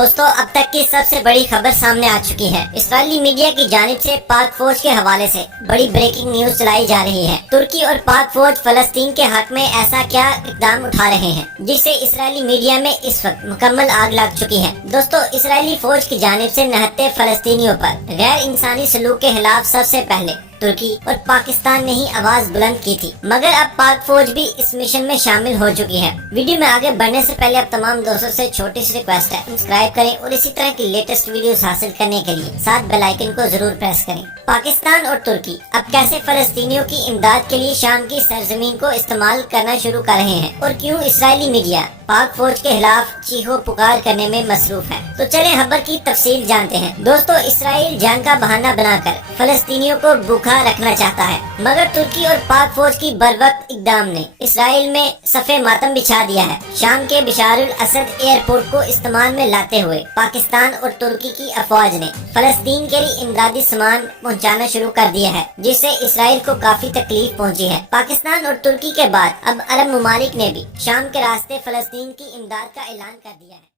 دوستو اب تک کی سب سے بڑی خبر سامنے آ چکی ہے۔ اسرائیلی میڈیا کی جانب سے پاک فوج کے حوالے سے بڑی بریکنگ نیوز چلائی جا رہی ہے۔ ترکی اور پاک فوج فلسطین کے حق میں ایسا کیا اقدام اٹھا رہے ہیں جس سے اسرائیلی میڈیا میں اس وقت مکمل آگ لگ چکی ہے۔ دوستو اسرائیلی فوج کی جانب سے نہتے فلسطینیوں پر غیر انسانی سلوک کے خلاف سب سے پہلے ترکی اور پاکستان نے ہی آواز بلند کی تھی، مگر اب پاک فوج بھی اس مشن میں شامل ہو چکی ہے۔ ویڈیو میں آگے بڑھنے سے پہلے اب تمام دوستوں سے چھوٹی سی ریکویسٹ ہے، سبسکرائب کریں اور اسی طرح کی لیٹسٹ ویڈیوز حاصل کرنے کے لیے ساتھ بیل آئیکن کو ضرور پریس کریں۔ پاکستان اور ترکی اب کیسے فلسطینیوں کی امداد کے لیے شام کی سرزمین کو استعمال کرنا شروع کر رہے ہیں اور کیوں اسرائیلی میڈیا پاک فوج کے خلاف چیخو پکار کرنے میں مصروف ہے، تو چلیں خبر کی تفصیل جانتے ہیں۔ دوستو اسرائیل جنگ کا بہانہ بنا کر فلسطینیوں کو بھوکا رکھنا چاہتا ہے، مگر ترکی اور پاک فوج کی بروقت اقدام نے اسرائیل میں صف ماتم بچھا دیا ہے۔ شام کے بشار الاسد ایئرپورٹ کو استعمال میں لاتے ہوئے پاکستان اور ترکی کی افواج نے فلسطین کے لیے امدادی سامان پہنچانا شروع کر دیا ہے، جس سے اسرائیل کو کافی تکلیف پہنچی ہے۔ پاکستان اور ترکی کے بعد اب عرب ممالک نے بھی شام کے راستے فلسطین کی امداد کا اعلان کر دیا ہے۔